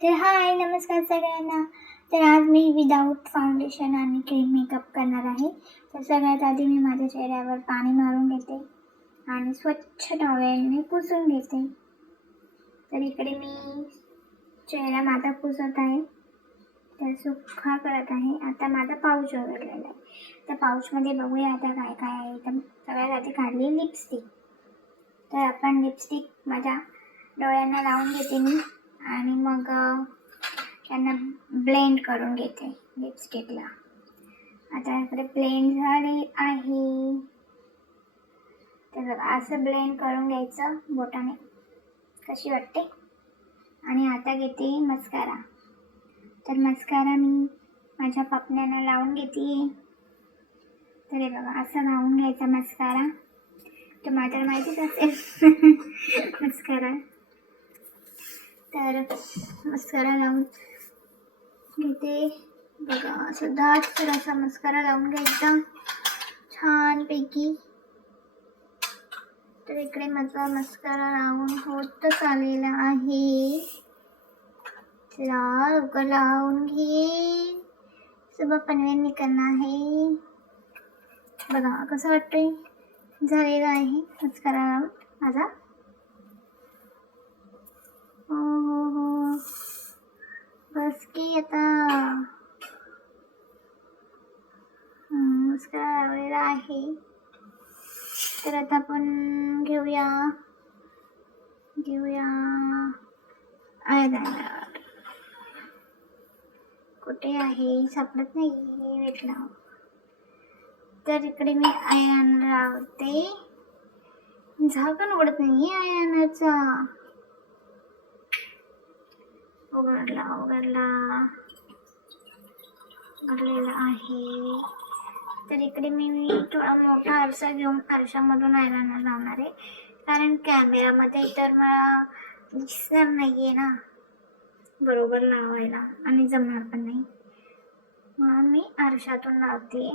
तर हाय नमस्कार सगळ्यांना. तर आज मी विदाऊट फाउंडेशन आणि क्रीम मेकअप करणार आहे. तर सगळ्यात आधी मी माझ्या चेहऱ्यावर पाणी मारून घेते आणि स्वच्छ टॉवेलने पुसून घेते. तर इकडे मी चेहरा माझा पुसत आहे, तर सुका करत आहे. आता माझा पाऊच उघडलेला आहे. त्या पाऊचमध्ये बघूया आता काय काय आहे. तर सगळ्यात आधी काढली लिपस्टिक. तर आपण लिपस्टिक माझ्या डोळ्यांना लावून घेते मी आणि मग त्यांना ब्लेंड करून घेते लिपस्टिकला. आता इकडे ब्लेंड झाले आहे. तर असं ब्लेंड करून घ्यायचं बोटाने. कशी वाटते? आणि आता घेते मस्कारा. तर मस्कारा मी माझ्या पापण्यांना लावून घेते. तर हे बघा असं लावून घ्यायचा मस्कारा. तुम्हाला तर माहितीच असेल मस्कारा. तर मस्कारा लावून घेते बघा. असं दाटसर असा मस्कारा लावून घ्यायचा छानपैकी. तर इकडे माझा मस्कारा लावून होतच आलेला आहे. चला लवकर लावून घे. सुबह पनवेल निकलना है. बघा कसं वाटतंय? झालेला आहे मस्कारा लावून माझा. हो बस की आता मस्कारा लावलेला आहे. तर आता आपण घेऊया आयलाइनर. कुठे आहे? सापडत नाही. भेटला. तर इकडे मी आयलाइनर लावते. झाकण उघडत नाही आयलाइनरचा. उघडलेला आहे. तर इकडे मी थोडा मोठा आरसा घेऊन आरशामधून आयलाइनर लावणार आहे, कारण कॅमेरामध्ये तर मला दिसणार नाहीये ना बरोबर लावायला आणि जमणार पण नाही, म्हणून मी आरशातून लावते.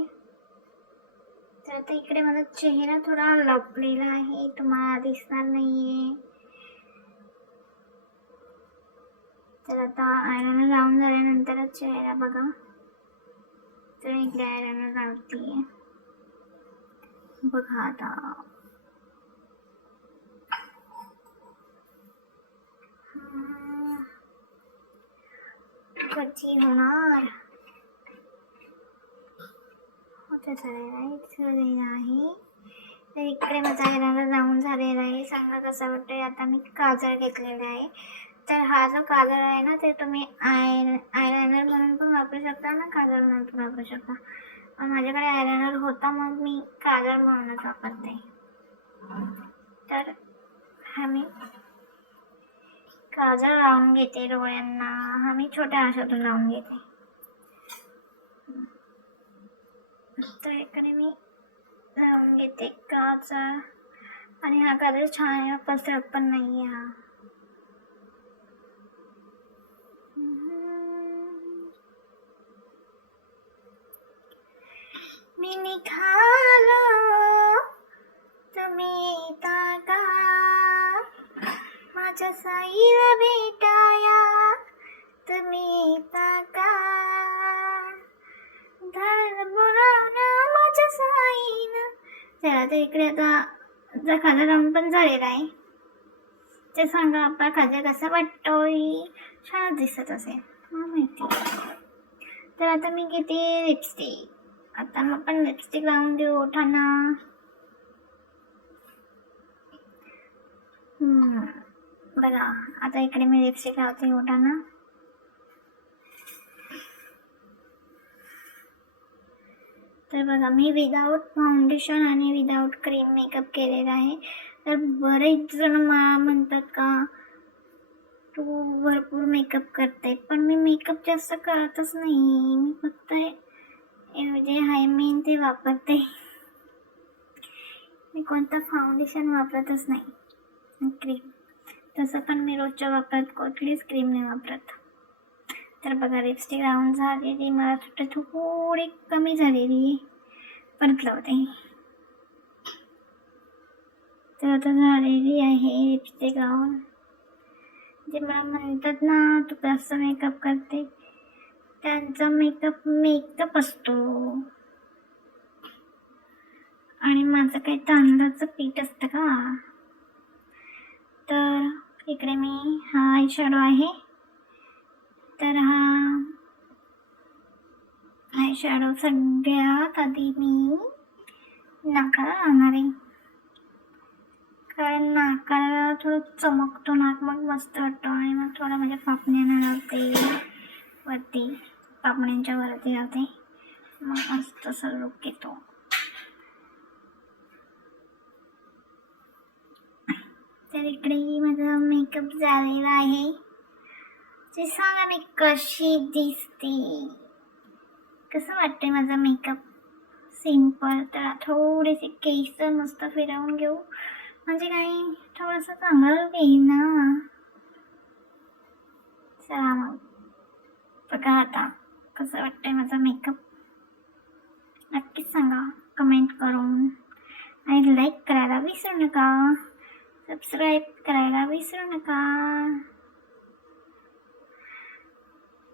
तर आता इकडे माझा चेहरा थोडा लपलेला आहे, तुम्हाला दिसणार नाहीये. तर आता आयलाइनर लावून झाल्यानंतरच चेहरा बघा. तर इकडे आयलाइनर लावते बघा. आता कधी होणार? झालेला आहे. तर इकडे माझा आयलाइनर लावून झालेला आहे. सांगा कसं वाटतंय? आता मी काजळ घेतलेला आहे. तर हा जो काजळ आहे ना, ते तुम्ही आयलाइनर म्हणून पण वापरू शकता ना, काजळ म्हणून पण वापरू शकता. माझ्याकडे आयलाइनर होता, मग मी काजळ म्हणूनच वापरते. तर हा मी काजळ लावून घेते डोळ्यांना. हा मी छोट्या आरशातून लावून घेते. तर इकडे मी लावून घेते काजळ. आणि हा काजळ छान आहे, पसरत पण नाही. हा मी निघालो तुम्ही येता का माझ्या साईला भेटाया, तुम्ही येता का धाडला बोलावणं माझ्या साईनं. चला तर इकडे आता खाजा लावून पण झालेला आहे. ते सांगा आपला खाजा कसा वाटतोय? छान दिसत असेल माहिती. तर आता मी घेते लिपस्टिक. आता मग आपण लिपस्टिक लावून देऊ ओठांना. बघा आता इकडे मी लिपस्टिक लावते ओठांना. तर बघा मी विदाऊट फाउंडेशन आणि विदाऊट क्रीम मेकअप केलेला आहे. तर बरेच जण मला म्हणतात का तू भरपूर मेकअप करते, पण मी मेकअप जास्त करतच नाही. मी फक्त जे आहे मेन ते वापरते. मी कोणतं फाउंडेशन वापरतच नाही. क्रीम तसं पण मी रोजच्या वापरत कुठलीच क्रीम नाही वापरत. तर बघा लिपस्टिक लावून झालेली, मला थोडी कमी झालेली, परत लावते. तर आता झालेली आहे लिपस्टिक लावून. ते मला म्हणतात ना तू कसं मेकअप करते, त्यांचा मेकअप असतो आणि माझं काही तांदळाचं पीठ असतं का. तर इकडे मी हा आय शॅडो आहे, तर हा आय शॅडो सगळ्यात आधी मी नाकाला लावणार आहे, कारण नाकाला थोडं चमकतो, नाक मग मस्त वाटतो. आणि मग थोडं म्हणजे पापण्यांना लावते वरती, पापण्यांच्या वरती लावते, मग मस्त असा लुक येतो. तर इकडे माझा मेकअप झालेला आहे. ते सांगा मी कशी दिसते, कसं वाटते माझा मेकअप. सिंपल. तर थोडेसे केस मस्त फिरवून घेऊ, म्हणजे काही थोडंसं चांगलं लुक येईल ना. चला मग बघा आता कसं वाटतंय माझा मेकअप, नक्कीच सांगा कमेंट करून. आणि लाईक करायला विसरू नका, सबस्क्राईब करायला विसरू नका.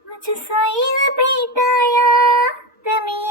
माझ्या साईला भेटाया तुम्ही